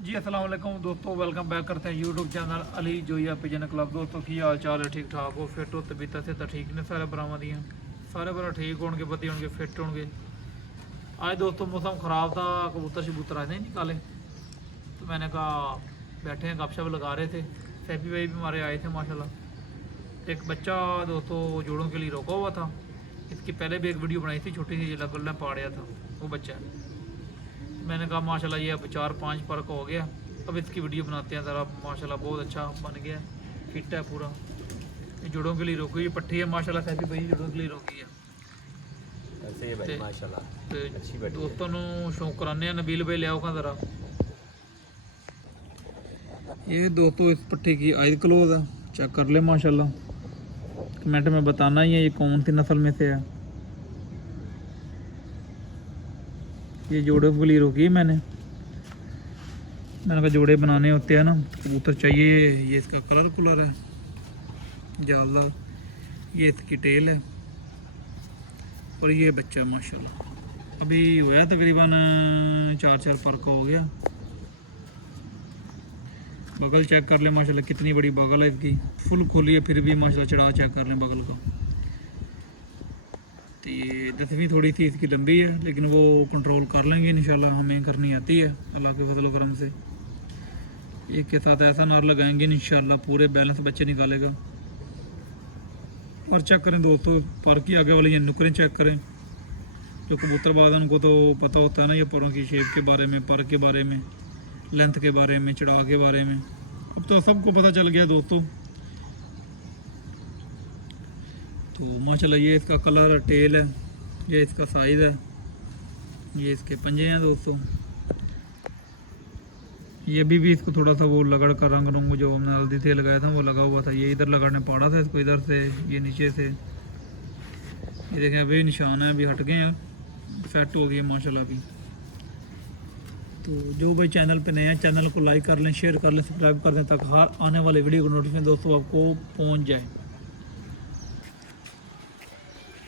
जी अस्सलाम वालेकुम दोस्तों, वेलकम बैक करते हैं YouTube channel Ali Zoya pigeon club. दोस्तों की हाल चाल है? ठीक ठाक हो? फिट हो? तबीयत से तो ठीक ने सारे भरावां दियां? सारे भरा ठीक होंगे, बदी होंगे, फिट होंगे। आज दोस्तों मौसम ख़राब था, कबूतर शबूतर आए नहीं निकाले, तो मैंने कहा बैठे हैं गपशप लगा रहे थे। सैफी भाई भी हमारे आए थे माशाल्लाह। एक बच्चा दोस्तों जोड़ों के लिए रोका हुआ था। इसकी पहले भी एक वीडियो बनाई थी, छोटी सी लगल पाड़िया था वो बच्चा है। मैंने कहा माशाल्लाह ये अब 4-5 फर्क हो गया, अब इसकी वीडियो बनाते हैं ज़रा। माशाल्लाह बहुत अच्छा बन गया, फिट है पूरा। ये जुड़ों के लिए रोकी, ये पट्टी है माशाल्लाह। सैफी भाई जुड़ों के लिए रोकी है ऐसे भाई माशाल्लाह अच्छी बैठी है। दोस्तों को शौक कराने नबील भाई लियाओ का ज़रा। ये दोस्तों इस पट्टी की आयद क्लोज है, चेक कर ले माशाल्लाह। कमेंट में बताना ही है ये कौन सी नस्ल में से है। ये जोड़े के लिए रोकी है मैंने कहा जोड़े बनाने होते हैं ना, कबूतर चाहिए। ये इसका कलर है जालदार, ये इसकी टेल है और ये बच्चा माशाल्लाह अभी हुआ तकरीबन 4 फर्क हो गया। बगल चेक कर ले माशाल्लाह, कितनी बड़ी बगल है इसकी, फुल खोली है फिर भी माशाल्लाह। चढ़ाव चेक कर लें बगल को। तो ये 10वीं थोड़ी सी इसकी लंबी है, लेकिन वो कंट्रोल कर लेंगे इंशाल्लाह, हमें करनी आती है अल्लाह के फजल करम से। एक के साथ ऐसा नार लगाएंगे इंशाल्लाह पूरे बैलेंस बच्चे निकालेगा। पर चेक करें दोस्तों, पर की आगे वाली ये नुकरें चेक करें। जो कबूतरबाज उनको तो पता होता है ना ये परों की शेप के बारे में, पर के बारे में, लेंथ के बारे में, चढ़ाव के बारे में। अब तो सबको पता चल गया दोस्तों। तो माशाल्लाह ये इसका कलर है, टेल है, ये इसका साइज़ है, ये इसके पंजे हैं दोस्तों। ये भी इसको थोड़ा सा वो लगड़ का रंग जो हमने हल्दी तेल लगाया था वो लगा हुआ था। ये इधर लगड़ने पड़ा था इसको, इधर से, ये नीचे से। ये देखें अभी निशान है, अभी हट गए हैं, सेट हो गई माशाल्लाह अभी। तो जो भाई चैनल पे नए हैं चैनल को लाइक कर लें, शेयर कर लें, सब्सक्राइब कर दें, ताकि हर आने वाले वीडियो का नोटिफिकेशन दोस्तों आपको पहुँच जाए।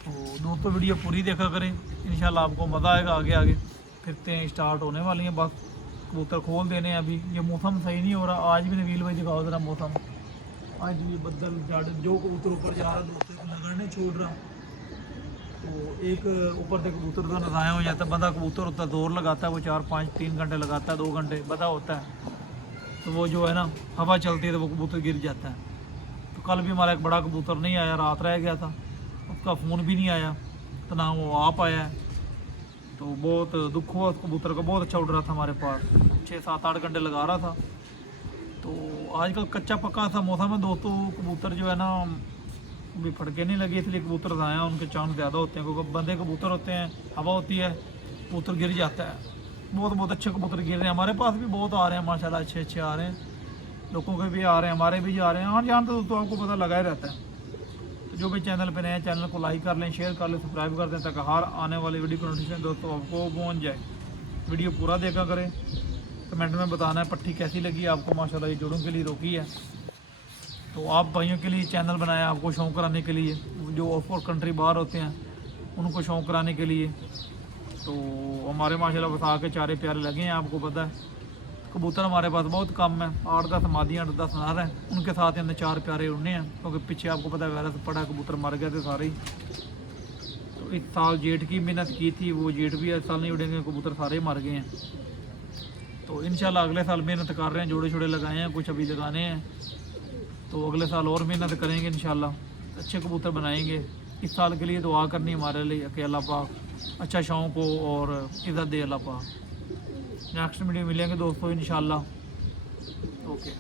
तो दोस्तों वीडियो पूरी देखा करें, इंशाल्लाह आपको मज़ा आएगा। आगे आगे फिरते हैं स्टार्ट होने वाली हैं, बस कबूतर खोल देने हैं अभी। ये मौसम सही नहीं हो रहा आज भी। नबील भाई दिखाओ ज़रा मौसम। आज भी बदल जड़, जो कबूतर ऊपर जा रहा है दोस्तों को लगने छोड़ रहा। तो एक ऊपर से कबूतर का नज़ाया हो जाता है, बंदा कबूतर होता है जोर लगाता है, वो 4-5-3 घंटे लगाता है, 2 घंटे बंदा होता है। तो वो जो है ना हवा चलती है तो वो कबूतर गिर जाता है। तो कल भी हमारा एक बड़ा कबूतर नहीं आया, रात रह गया था, उसका फ़ोन भी नहीं आया, तो ना वो आप आया है। तो बहुत दुख हुआ उस कबूतर का, बहुत अच्छा उड़ रहा था हमारे पास, 6-7-8 घंटे लगा रहा था। तो आजकल कच्चा पक्का सा मौसम है दोस्तों, कबूतर जो है ना अभी फड़के नहीं लगे, इसलिए कबूतर आए हैं, उनके चांस ज़्यादा होते हैं। क्योंकि बंदे कबूतर होते हैं, हवा होती है, कबूतर गिर जाता है। बहुत अच्छे कबूतर गिर रहे हैं, हमारे पास भी बहुत आ रहे हैं माशाल्लाह, अच्छे आ रहे हैं, लोगों के भी आ रहे हैं, हमारे भी जा रहे हैं। हाँ जान तो दोस्तों आपको पता लगा ही रहता है। तो जो भी चैनल पे नए चैनल को लाइक कर लें, शेयर कर लें, सब्सक्राइब कर दें, ताकि हर आने वाली वीडियो की नोटिफिकेशन दोस्तों आपको पहुंच जाए। वीडियो पूरा देखा करें, कमेंट में बताना है पट्टी कैसी लगी आपको। माशाल्लाह ये जोड़ों के लिए रोकी है, तो आप भाइयों के लिए चैनल बनाया आपको शौक़ कराने के लिए, जो ऑफ कंट्री बाहर होते हैं उनको शौक़ कराने के लिए। तो हमारे माशाल्लाह बसा के चारे प्यारे लगे हैं, आपको पता है। कबूतर हमारे पास बहुत कम है, 8-10 मादियाँ 8-10 नर हैं, उनके साथ हमने 4 प्यारे उड़ने हैं। क्योंकि पीछे आपको पता है वायरस पड़ा, कबूतर मर गए थे सारे ही। तो इस साल जेठ की मेहनत की थी, वो जेठ भी इस साल नहीं उड़ेंगे, कबूतर सारे मर गए हैं। तो इंशाल्लाह अगले साल मेहनत कर रहे हैं, जोड़े छोड़े लगाए हैं, कुछ अभी लगाने हैं। तो अगले साल और मेहनत करेंगे इंशाल्लाह, अच्छे कबूतर बनाएंगे। इस साल के लिए दुआ करनी हमारे लिए कि अल्लाह पाक अच्छा शौक़ हो और इज़्ज़त दे अल्लाह पाक। नेक्स्ट वीडियो मिलेंगे दोस्तों इंशाल्लाह। ओके।